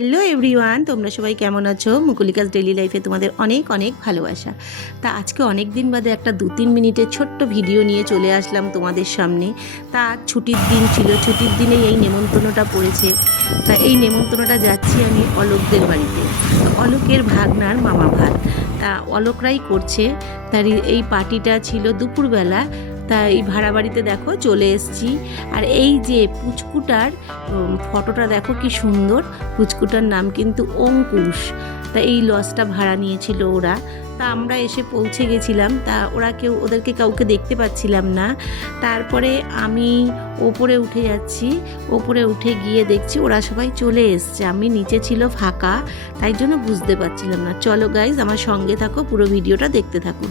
Hello everyone, তোমরা সবাই কেমন আছো? মুকুলিকাস ডেইলি লাইফে তোমাদের অনেক অনেক ভালোবাসা। তা আজকে অনেক দিন বাদে একটা 2-3 মিনিটের ছোট্ট ভিডিও নিয়ে চলে আসলাম তোমাদের সামনে। তা আজ ছুটির দিন ছিল, ছুটির দিনেই এই নেমন্তন্নটা পড়েছে। তা এই নেমন্তন্নটা যাচ্ছি আমি অলোকদের বাড়িতে। তো অলোকের ভাগনার মামা ভাত, তা অলোকরাই করছে। তার এই পার্টিটা ছিল দুপুরবেলা। তা এই ভাড়া বাড়িতে দেখো চলে এসেছি। আর এই যে পুচকুটার ফটোটা দেখো কি সুন্দর। পুচকুটার নাম কিন্তু অঙ্কুশ। তা এই লজটা ভাড়া নিয়েছিল ওরা। তা আমরা এসে পৌঁছে গেছিলাম। তা ওদেরকে কাউকে দেখতে পাচ্ছিলাম না। তারপরে আমি ওপরে উঠে যাচ্ছি। ওপরে উঠে গিয়ে দেখছি ওরা সবাই চলে এসছে, আমি নিচে ছিল ফাঁকা, তাই জন্য বুঝতে পারছিলাম না। চলো গাইজ, আমার সঙ্গে থাকো, পুরো ভিডিওটা দেখতে থাকো।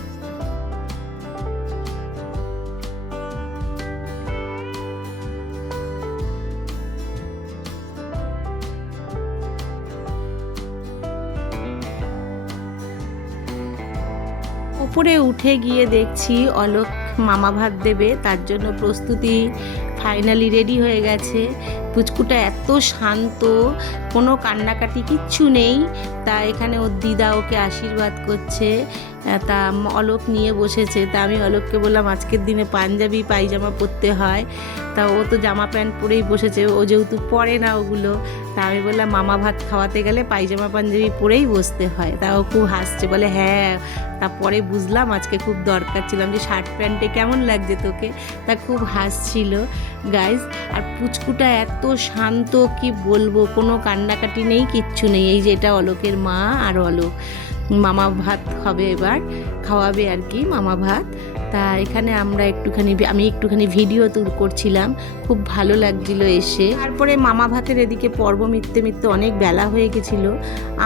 উপরে উঠে গিয়ে দেখছি অলোক মামা ভাত দেবে, তার জন্য প্রস্তুতি ফাইনালি রেডি হয়ে গেছে। পুচকুটা এত শান্ত, কোনো কান্নাকাটি কিচ্ছু নেই। তা এখানে ওর দিদা ওকে আশীর্বাদ করছে। তা অলোক নিয়ে বসেছে। তা আমি অলোককে বললাম আজকের দিনে পাঞ্জাবি পায়জামা পরতে হয়। তা ও তো জামা প্যান্ট পরেই বসেছে, ও যেহেতু পরে না ওগুলো। তা আমি বললাম মামা ভাত খাওয়াতে গেলে পায়জামা পাঞ্জাবি পরেই বসতে হয়। তা ও খুব হাসছে, বলে হ্যাঁ। তারপরে বুঝলাম আজকে খুব দরকার ছিলাম যে শার্ট প্যান্টে কেমন লাগছে তোকে। তা খুব হাসছিল গাইজ। আর পুচকুটা এত শান্ত, কি বলবো, কোনো কান্নাকাটি নেই, কিচ্ছু নেই। এই যে এটা অলোকের মা আর অলোক মামা ভাত হবে, এবার খাওয়াবে আর কি মামা ভাত। তা এখানে আমি একটুখানি ভিডিও করছিলাম, খুব ভালো লাগছিল এসে। তারপরে মামা ভাতের এদিকে পর্ব মিটতে মিটতে অনেক বেলা হয়ে গেছিল।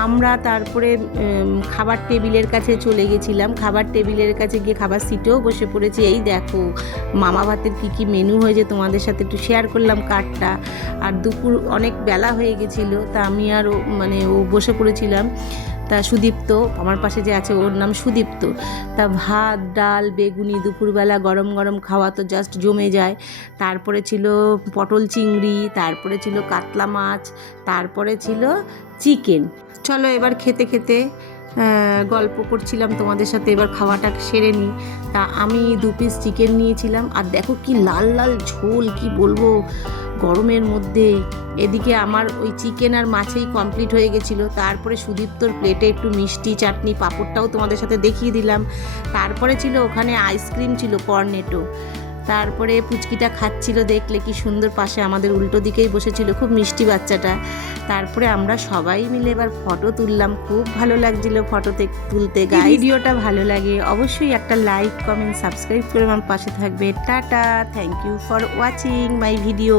আমরা তারপরে খাবার টেবিলের কাছে চলে গেছিলাম। খাবার টেবিলের কাছে গিয়ে খাবার সিটেও বসে পড়েছি। এই দেখো মামা ভাতের কী কী মেনু হয়েছে তোমাদের সাথে একটু শেয়ার করলাম কার্ডটা। আর দুপুর অনেক বেলা হয়ে গেছিলো। তা আমি আর ও বসে পড়েছিলাম। তা সুদীপ্ত আমার পাশে যে আছে, ওর নাম সুদীপ্ত। তা ভাত ডাল বেগুনি দুপুরবেলা গরম গরম খাওয়া তো জাস্ট জমে যায়। তারপরে ছিল পটল চিংড়ি, তারপরে ছিল কাতলা মাছ, তারপরে ছিল চিকেন। চলো এবার খেতে খেতে গল্প করছিলাম তোমাদের সাথে, এবার খাওয়াটা সেরে নিই। তা আমি 2 পিস চিকেন নিয়েছিলাম। আর দেখো কি লাল লাল ঝোল, কি বলবো গরমের মধ্যে। এদিকে আমার ওই চিকেন আর মাছেই কমপ্লিট হয়ে গেছিলো। তারপরে সুদীপ্তর প্লেটে একটু মিষ্টি চাটনি পাঁপড়টাও তোমাদের সাথে দেখিয়ে দিলাম। তারপরে ছিল ওখানে আইসক্রিম, ছিল কর্নেটো। তারপরে পুচকিটা খাচ্ছিল, দেখলে কি সুন্দর, পাশে আমাদের উল্টো দিকেই বসেছিল, খুব মিষ্টি বাচ্চাটা। তারপরে আমরা সবাই মিলে এবার ফটো তুললাম, খুব ভালো লাগছিল ফটোতে তুলতে। ভিডিওটা ভালো লাগে অবশ্যই একটা লাইক কমেন্ট সাবস্ক্রাইব করে আমার পাশে থাকবে। Tata, thank you for watching my video.